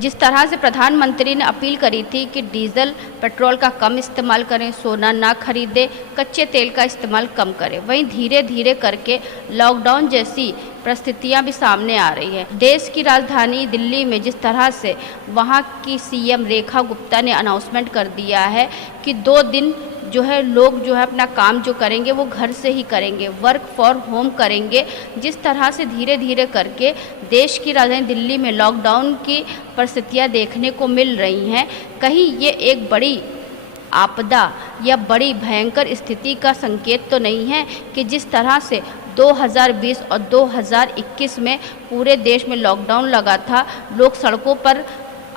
जिस तरह से प्रधानमंत्री ने अपील करी थी कि डीजल पेट्रोल का कम इस्तेमाल करें, सोना ना खरीदें, कच्चे तेल का इस्तेमाल कम करें, वहीं धीरे धीरे करके लॉकडाउन जैसी परिस्थितियां भी सामने आ रही है। देश की राजधानी दिल्ली में जिस तरह से वहां की सीएम रेखा गुप्ता ने अनाउंसमेंट कर दिया है कि 2 दिन जो है लोग जो है अपना काम जो करेंगे वो घर से ही करेंगे, वर्क फॉर होम करेंगे। जिस तरह से धीरे धीरे करके देश की राजधानी दिल्ली में लॉकडाउन की परिस्थितियां देखने को मिल रही हैं, कहीं ये एक बड़ी आपदा या बड़ी भयंकर स्थिति का संकेत तो नहीं है कि जिस तरह से 2020 और 2021 में पूरे देश में लॉकडाउन लगा था, लोग सड़कों पर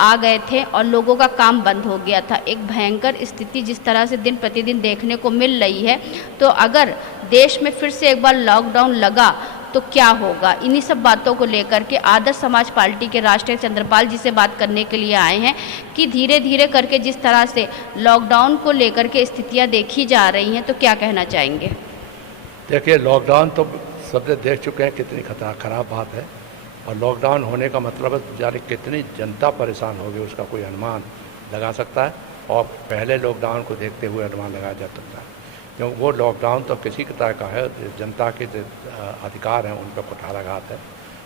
आ गए थे और लोगों का काम बंद हो गया था। एक भयंकर स्थिति जिस तरह से दिन प्रतिदिन देखने को मिल रही है, तो अगर देश में फिर से एक बार लॉकडाउन लगा तो क्या होगा? इन्हीं सब बातों को लेकर के आदर्श समाज पार्टी के राष्ट्रीय चंद्रपाल जी से बात करने के लिए आए हैं कि धीरे धीरे करके जिस तरह से लॉकडाउन को लेकर के स्थितियां देखी जा रही हैं, तो क्या कहना चाहेंगे? देखिए, लॉकडाउन तो सब देख चुके हैं कितनी खराब बात है, और लॉकडाउन होने का मतलब है जाने कितनी जनता परेशान होगी उसका कोई अनुमान लगा सकता है, और पहले लॉकडाउन को देखते हुए अनुमान लगाया जा सकता है, क्योंकि वो लॉकडाउन तो किसी तरह का है, जनता के अधिकार हैं उन पर कुठाराघात है,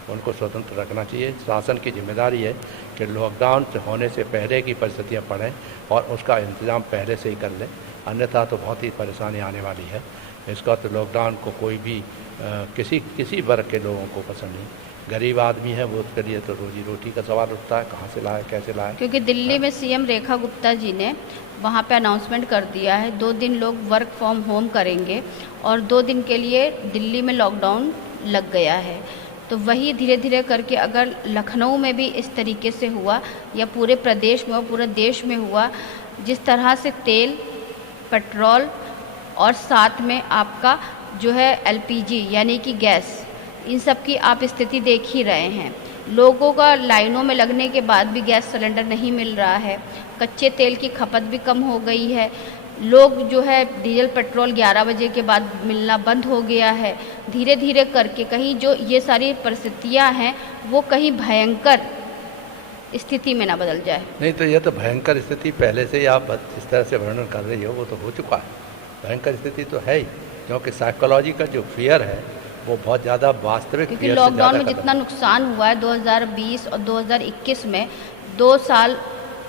उनको स्वतंत्र रखना चाहिए। शासन की जिम्मेदारी है कि लॉकडाउन होने से पहले की परिस्थितियाँ पड़ें और उसका इंतज़ाम पहले से ही कर लें, अन्यथा तो बहुत ही परेशानी आने वाली है। इसका तो लॉकडाउन को कोई भी किसी वर्ग के लोगों को पसंद नहीं। गरीब आदमी है वो उसके लिए तो रोजी रोटी का सवाल उठता है, कहाँ से लाए कैसे लाए। क्योंकि दिल्ली में सीएम रेखा गुप्ता जी ने वहाँ पे अनाउंसमेंट कर दिया है 2 दिन लोग वर्क फ्रॉम होम करेंगे और 2 दिन के लिए दिल्ली में लॉकडाउन लग गया है। तो वही धीरे धीरे करके अगर लखनऊ में भी इस तरीके से हुआ या पूरे प्रदेश में और पूरे देश में हुआ, जिस तरह से तेल, पेट्रोल और साथ में आपका जो है एलपीजी यानी कि गैस, इन सब की आप स्थिति देख ही रहे हैं। लोगों का लाइनों में लगने के बाद भी गैस सिलेंडर नहीं मिल रहा है, कच्चे तेल की खपत भी कम हो गई है, लोग जो है डीजल पेट्रोल 11 बजे के बाद मिलना बंद हो गया है। धीरे धीरे करके कहीं जो ये सारी परिस्थितियां हैं वो कहीं भयंकर स्थिति में ना बदल जाए। नहीं तो ये तो भयंकर स्थिति पहले से ही आप इस तरह से वर्णन कर रही हो वो तो हो चुका है, भयंकर स्थिति तो है ही, क्योंकि साइकोलॉजी का जो फियर है वो बहुत ज़्यादा वास्तविक, क्योंकि लॉकडाउन में जितना नुकसान हुआ है 2020 और 2021 में 2 साल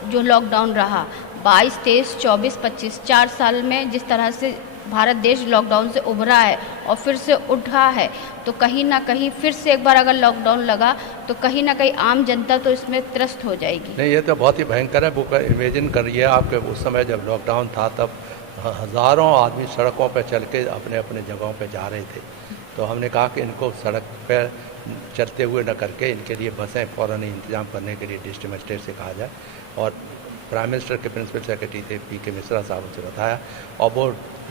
जो लॉकडाउन रहा, 22, 23, 24, 25 4 साल में जिस तरह से भारत देश लॉकडाउन से उभरा है और फिर से उठा है, तो कहीं ना कहीं फिर से एक बार अगर लॉकडाउन लगा तो कहीं ना कहीं आम जनता तो इसमें त्रस्त हो जाएगी। नहीं, ये तो बहुत ही भयंकर है। वो इमेजिन करिए आपके उस समय जब लॉकडाउन था तब हज़ारों आदमी सड़कों पर चल के अपने अपने जगहों पर जा रहे थे, तो हमने कहा कि इनको सड़क पर चलते हुए न करके इनके लिए बसें फ़ौरन इंतजाम करने के लिए डिस्ट्रिक्ट मजिस्ट्रेट से कहा जाए, और प्राइम मिनिस्टर के प्रिंसिपल सेक्रेटरी थे पी.के. मिश्रा साहब से बताया, और वो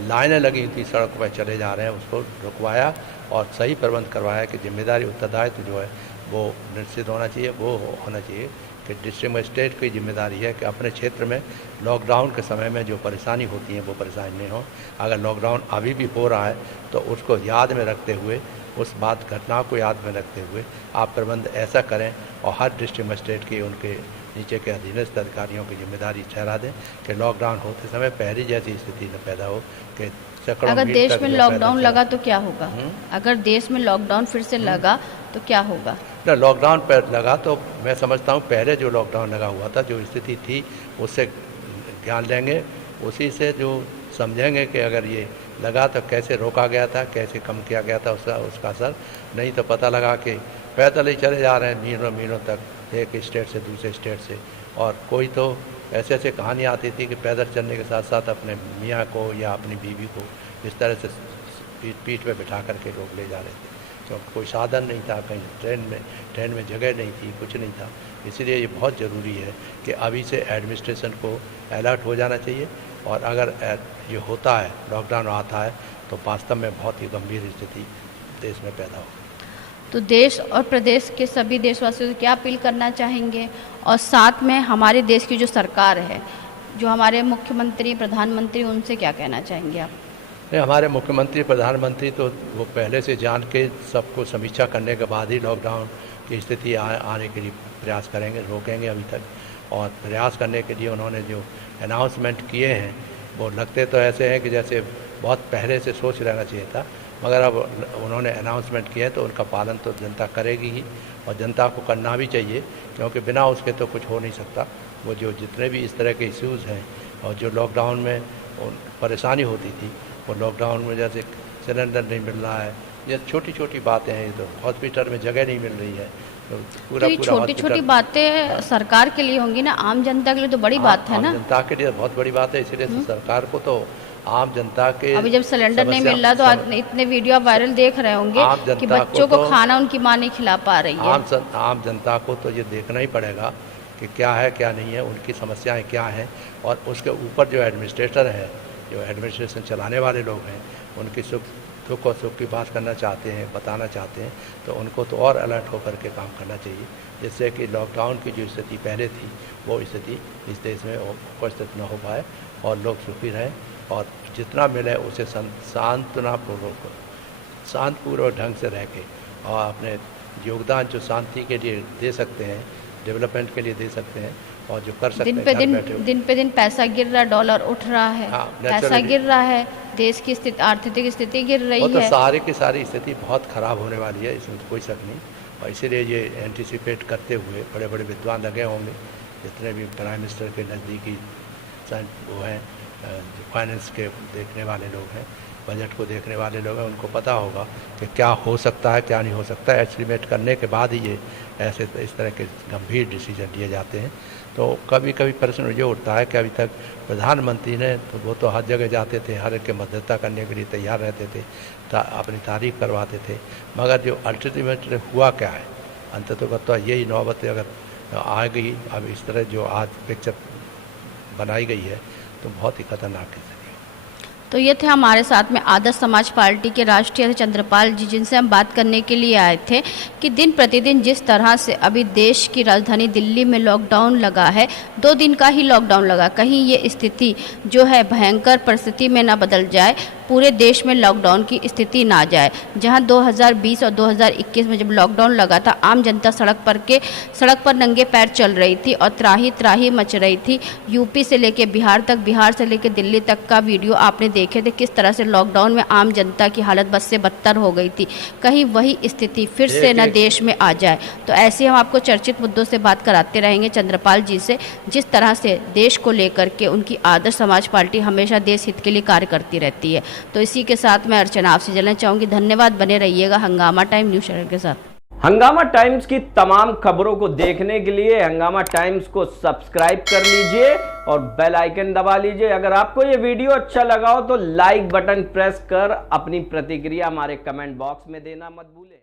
लाइनें लगी थी सड़क पर चले जा रहे हैं उसको रुकवाया और सही प्रबंध करवाया कि जिम्मेदारी उत्तरदायित्व जो है वो निश्चित होना चाहिए। वो होना चाहिए कि डिस्ट्रिक्ट मजिस्ट्रेट की जिम्मेदारी है कि अपने क्षेत्र में लॉकडाउन के समय में जो परेशानी होती है वो परेशानी नहीं हो। अगर लॉकडाउन अभी भी हो रहा है तो उसको याद में रखते हुए, उस घटना को याद में रखते हुए आप प्रबंध ऐसा करें, और हर डिस्ट्रिक्ट मजिस्ट्रेट की उनके नीचे के अधीनस्थ अधिकारियों की जिम्मेदारी ठहरा दें कि लॉकडाउन होते समय पहले जैसी स्थिति न पैदा हो कि अगर देश में लॉकडाउन लगा तो क्या होगा? अगर देश में लॉकडाउन फिर से लगा तो क्या होगा? ना, लॉकडाउन पर लगा तो मैं समझता हूँ पहले जो लॉकडाउन लगा हुआ था, जो स्थिति थी उससे ज्ञान लेंगे, उसी से जो समझेंगे कि अगर ये लगा तो कैसे रोका गया था, कैसे कम किया गया था उसका असर। नहीं तो पता लगा कि पैदल ही चले जा रहे हैं मीलों मीलों तक, एक स्टेट से दूसरे स्टेट से, और कोई तो ऐसे कहानी आती थी कि पैदल चलने के साथ साथ अपने मियाँ को या अपनी बीवी को इस तरह से पीठ पे बिठा करके लोग ले जा रहे थे, क्योंकि कोई साधन नहीं था, कहीं ट्रेन में जगह नहीं थी, कुछ नहीं था। इसलिए ये बहुत ज़रूरी है कि अभी से एडमिनिस्ट्रेशन को अलर्ट हो जाना चाहिए, और अगर ये होता है, लॉकडाउन आता है, तो वास्तव में बहुत ही गंभीर स्थिति देश में पैदा हो। तो देश और प्रदेश के सभी देशवासियों से क्या अपील करना चाहेंगे, और साथ में हमारे देश की जो सरकार है, जो हमारे मुख्यमंत्री प्रधानमंत्री, उनसे क्या कहना चाहेंगे आप? नहीं, हमारे मुख्यमंत्री प्रधानमंत्री तो वो पहले से जान के सबको समीक्षा करने के बाद ही लॉकडाउन की स्थिति आने के लिए प्रयास करेंगे, रोकेंगे अभी तक। और प्रयास करने के लिए उन्होंने जो अनाउंसमेंट किए हैं वो लगते तो ऐसे हैं कि जैसे बहुत पहले से सोच लेना चाहिए था, मगर अब उन्होंने अनाउंसमेंट किए तो उनका पालन तो जनता करेगी ही, और जनता को करना भी चाहिए, क्योंकि बिना उसके तो कुछ हो नहीं सकता। वो जो जितने भी इस तरह के इश्यूज़ हैं और जो लॉकडाउन में परेशानी होती थी, वो लॉकडाउन में जैसे सिलेंडर नहीं मिल रहा है, ये छोटी छोटी बातें हैं, तो हॉस्पिटल में जगह नहीं मिल रही है, तो पूरा तो ये छोटी छोटी बातें सरकार के लिए होंगी ना, आम जनता के लिए तो बड़ी बात है ना। जनता के लिए बहुत बड़ी बात है, इसलिए तो सरकार को तो आम जनता के अभी जब सिलेंडर नहीं मिल रहा तो आज इतने वीडियो वायरल देख रहे होंगे कि बच्चों को खाना उनकी माँ नहीं खिला पा रही है। आम जनता को तो ये देखना ही पड़ेगा कि क्या है क्या नहीं है, उनकी समस्याएं क्या हैं, और उसके ऊपर जो एडमिनिस्ट्रेटर है, जो एडमिनिस्ट्रेशन चलाने वाले लोग हैं, उनकी दुख और सुख की बात करना चाहते हैं, बताना चाहते हैं, तो उनको तो और अलर्ट होकर के काम करना चाहिए, जिससे कि लॉकडाउन की जो स्थिति पहले थी वो स्थिति इस देश में कोई स्थिति न हो पाए और लोग सुखी रहें, और जितना मिले उसे शांतपूर्वक ढंग से रह के और अपने योगदान जो शांति के लिए दे सकते हैं, डेवलपमेंट के लिए दे सकते हैं, और जो कर सकते हैं। दिन पे दिन पैसा गिर रहा है, डॉलर उठ रहा है, पैसा गिर रहा है, देश की स्थिति, आर्थिक स्थिति गिर रही है, तो सारी की सारी स्थिति बहुत खराब होने वाली है, इसमें कोई शक नहीं। और इसीलिए ये एंटिसिपेट करते हुए बड़े बड़े विद्वान लगे होंगे, जितने भी प्राइम मिनिस्टर के नज़दीकी वो हैं, फाइनेंस के देखने वाले लोग हैं, बजट को देखने वाले लोग हैं, उनको पता होगा कि क्या हो सकता है क्या नहीं हो सकता है। एस्टिमेट करने के बाद ही ये ऐसे इस तरह के गंभीर डिसीजन लिए जाते हैं। तो कभी कभी प्रश्न ये उठता है कि अभी तक प्रधानमंत्री ने तो वो तो हर जगह जाते थे, हर एक की मदद करने के लिए तैयार रहते थे, अपनी तारीफ करवाते थे, मगर जो अल्टीमेट हुआ क्या है, अंततः तो यही नौबत अगर आ गई, अब इस तरह जो आज पिक्चर बनाई गई है तो बहुत ही खतरनाक है। तो ये थे हमारे साथ में आदर्श समाज पार्टी के राष्ट्रीय अध्यक्ष चंद्रपाल जी, जिनसे हम बात करने के लिए आए थे कि दिन प्रतिदिन जिस तरह से अभी देश की राजधानी दिल्ली में लॉकडाउन लगा है, 2 दिन का ही लॉकडाउन लगा, कहीं ये स्थिति जो है भयंकर परिस्थिति में ना बदल जाए, पूरे देश में लॉकडाउन की स्थिति ना जाए। जहां 2020 और 2021 में जब लॉकडाउन लगा था, आम जनता सड़क पर नंगे पैर चल रही थी और त्राही त्राही मच रही थी। यूपी से लेके बिहार तक, बिहार से लेके दिल्ली तक का वीडियो आपने देखे थे, किस तरह से लॉकडाउन में आम जनता की हालत बद से बदतर हो गई थी। कहीं वही स्थिति फिर से न देश में आ जाए। तो ऐसे हम आपको चर्चित मुद्दों से बात कराते रहेंगे चंद्रपाल जी से, जिस तरह से देश को लेकर के उनकी आदर्श समाज पार्टी हमेशा देश हित के लिए कार्य करती रहती है। तो इसी के साथ मैं अर्चना आपसे जल्द चाहूँगी, धन्यवाद, बने रहिएगा हंगामा टाइम न्यूज़ चैनल के साथ। हंगामा टाइम्स की तमाम खबरों को देखने के लिए हंगामा टाइम्स को सब्सक्राइब कर लीजिए और बेल आइकन दबा लीजिए। अगर आपको ये वीडियो अच्छा लगा हो तो लाइक बटन प्रेस कर अपनी प्रतिक्रिया हमारे कमेंट बॉक्स में देना मत भूलें।